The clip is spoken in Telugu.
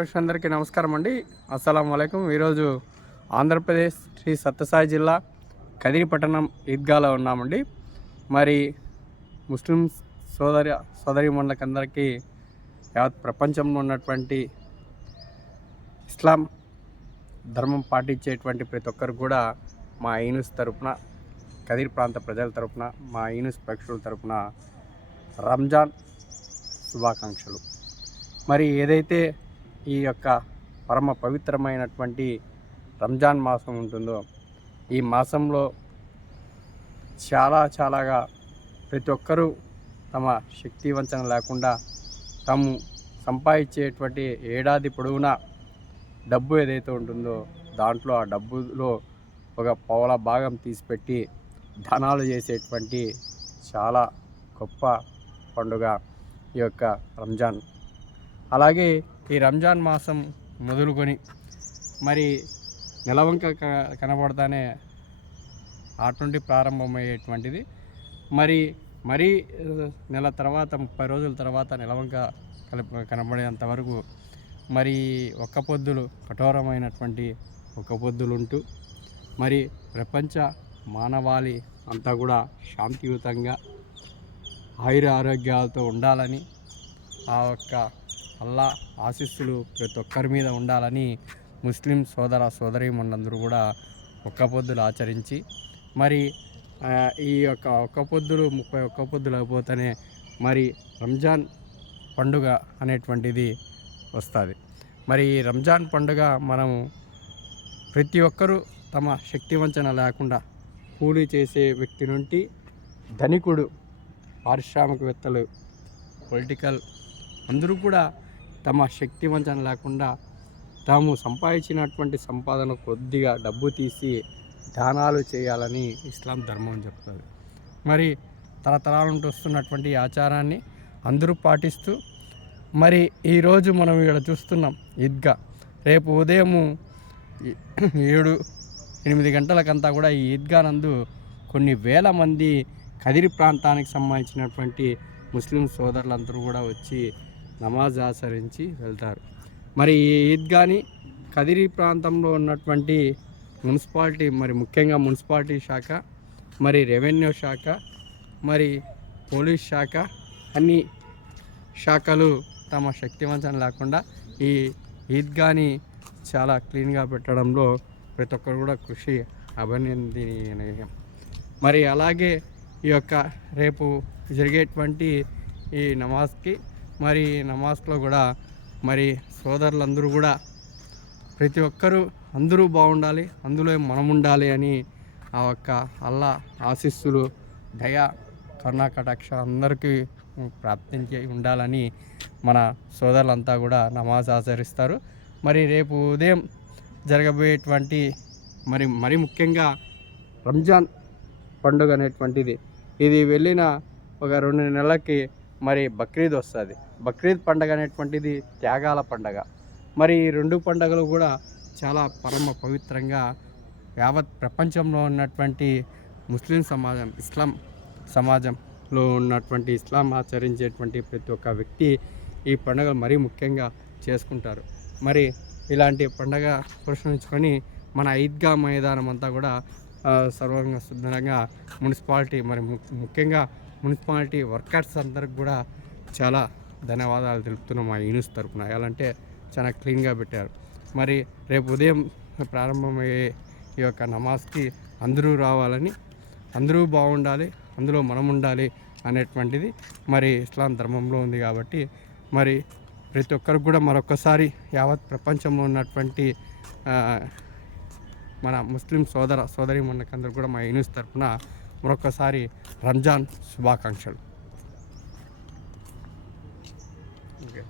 అందరికీ నమస్కారం అండి. అస్సలం అయికం ఈరోజు ఆంధ్రప్రదేశ్ శ్రీ సత్యసాయి జిల్లా కదిరి పట్టణం ఈద్గాలో ఉన్నామండి. మరి ముస్లిం సోదరి సోదరి అందరికీ యావత్ ప్రపంచంలో ఉన్నటువంటి ఇస్లాం ధర్మం పాటించేటువంటి ప్రతి ఒక్కరు కూడా మా ఈనుస్ తరపున కదిరి ప్రాంత ప్రజల తరపున మా ఈనుస్ ప్రేక్షకుల తరపున రంజాన్ శుభాకాంక్షలు. మరి ఏదైతే ఈ యొక్క పరమ పవిత్రమైనటువంటి రంజాన్ మాసం ఉంటుందో ఈ మాసంలో చాలా చాలాగా ప్రతి ఒక్కరూ తమ శక్తి వంచన లేకుండా తాము సంపాదించేటువంటి ఏడాది పొడవునా డబ్బు ఏదైతే ఉంటుందో దాంట్లో ఆ డబ్బులో ఒక పౌల భాగం తీసిపెట్టి ధనాలు చేసేటువంటి చాలా గొప్ప పండుగ ఈ యొక్క రంజాన్. అలాగే ఈ రంజాన్ మాసం మొదలుకొని మరి నెలవంక కనబడతానే అటువంటి నుండి ప్రారంభమయ్యేటువంటిది. మరి మరి నెల తర్వాత ముప్పై రోజుల తర్వాత నెలవంక కల కనబడేంత వరకు మరి ఒక్క పొద్దులు కఠోరమైనటువంటి ఒక్క పొద్దులు ఉంటూ మరి ప్రపంచ మానవాళి అంతా కూడా శాంతియుతంగా ఆయుర ఆరోగ్యాలతో ఉండాలని ఆ యొక్క అల్లా ఆశీస్సులు ప్రతి ఒక్కరి మీద ఉండాలని ముస్లిం సోదర సోదరీమణులందరూ కూడా ఒక్క పొద్దులు ఆచరించి మరి ఈ యొక్క ఒక్క పొద్దులు ముప్పై ఒక్క పొద్దులు అయిపోతేనే మరి రంజాన్ పండుగ అనేటువంటిది వస్తుంది. మరి ఈ రంజాన్ పండుగ మనము ప్రతి ఒక్కరూ తమ శక్తి వంచన లేకుండా కూలీ చేసే వ్యక్తి నుండి ధనికుడు పారిశ్రామికవేత్తలు పొలిటికల్ అందరూ కూడా తమ శక్తివంచన లేకుండా తాము సంపాదించినటువంటి సంపాదన కొద్దిగా డబ్బు తీసి దానాలు చేయాలని ఇస్లాం ధర్మం చెప్తుంది. మరి తరతరాల నుండి వస్తున్నటువంటి ఆచారాన్ని అందరూ పాటిస్తూ మరి ఈరోజు మనం ఇక్కడ చూస్తున్నాం ఈద్గా. రేపు ఉదయము ఏడు ఎనిమిది గంటలకంతా కూడా ఈ ఈద్గా నందు కొన్ని వేల మంది కదిరి ప్రాంతానికి సంబంధించినటువంటి ముస్లిం సోదరులందరూ కూడా వచ్చి నమాజ్ ఆచరించి వెళ్తారు. మరి ఈ ఈద్గాని కదిరి ప్రాంతంలో ఉన్నటువంటి మున్సిపాలిటీ మరి ముఖ్యంగా మున్సిపాలిటీ శాఖ మరి రెవెన్యూ శాఖ మరి పోలీస్ శాఖ అన్ని శాఖలు తమ శక్తివంచన లేకుండా ఈ ఈద్గాని చాలా క్లీన్గా పెట్టడంలో ప్రతి ఒక్కరు కూడా కృషి అభినందనీయం. మరి అలాగే ఈ యొక్క రేపు జరిగేటువంటి ఈ నమాజ్కి మరి నమాజ్లో కూడా మరి సోదరులందరూ కూడా ప్రతి ఒక్కరూ అందరూ బాగుండాలి అందులో మనం ఉండాలి అని ఆ ఒక్క అల్లా ఆశీస్సులు దయ కరుణా కటాక్ష అందరికీ ప్రార్థించి ఉండాలని మన సోదరులంతా కూడా నమాజ్ ఆచరిస్తారు. మరి రేపు ఉదయం జరగబోయేటువంటి మరి మరి ముఖ్యంగా రంజాన్ పండుగ అనేటువంటిది. ఇది వెళ్ళిన ఒక రెండు నెలలకి మరి బక్రీద్ వస్తుంది. బక్రీద్ పండగ అనేటువంటిది త్యాగాల పండగ. మరి ఈ రెండు పండగలు కూడా చాలా పరమ పవిత్రంగా యావత్ ప్రపంచంలో ఉన్నటువంటి ముస్లిం సమాజం ఇస్లాం సమాజంలో ఉన్నటువంటి ఇస్లాం ఆచరించేటువంటి ప్రతి ఒక్క వ్యక్తి ఈ పండుగ మరీ ముఖ్యంగా చేసుకుంటారు. మరి ఇలాంటి పండగ పురస్కరించుకొని మన ఈద్గా మైదానం అంతా కూడా సర్వంగా శుద్ధంగా మున్సిపాలిటీ మరి ము- ముఖ్యంగా మున్సిపాలిటీ వర్కర్స్ అందరికి కూడా చాలా ధన్యవాదాలు తెలుపుతున్నాం మా యూనిస్ తరపున. ఎలాంటే చాలా క్లీన్గా పెట్టారు. మరి రేపు ఉదయం ప్రారంభమయ్యే ఈ యొక్క నమాజ్కి అందరూ రావాలని అందరూ బాగుండాలి అందులో మనం ఉండాలి అనేటువంటిది మరి ఇస్లాం ధర్మంలో ఉంది కాబట్టి మరి ప్రతి ఒక్కరికి కూడా మరొకసారి యావత్ ప్రపంచంలో ఉన్నటువంటి మన ముస్లిం సోదర సోదరి మనకందరూ కూడా మా యూనిస్ తరఫున మరొకసారి రంజాన్ శుభాకాంక్షలు. ఓకే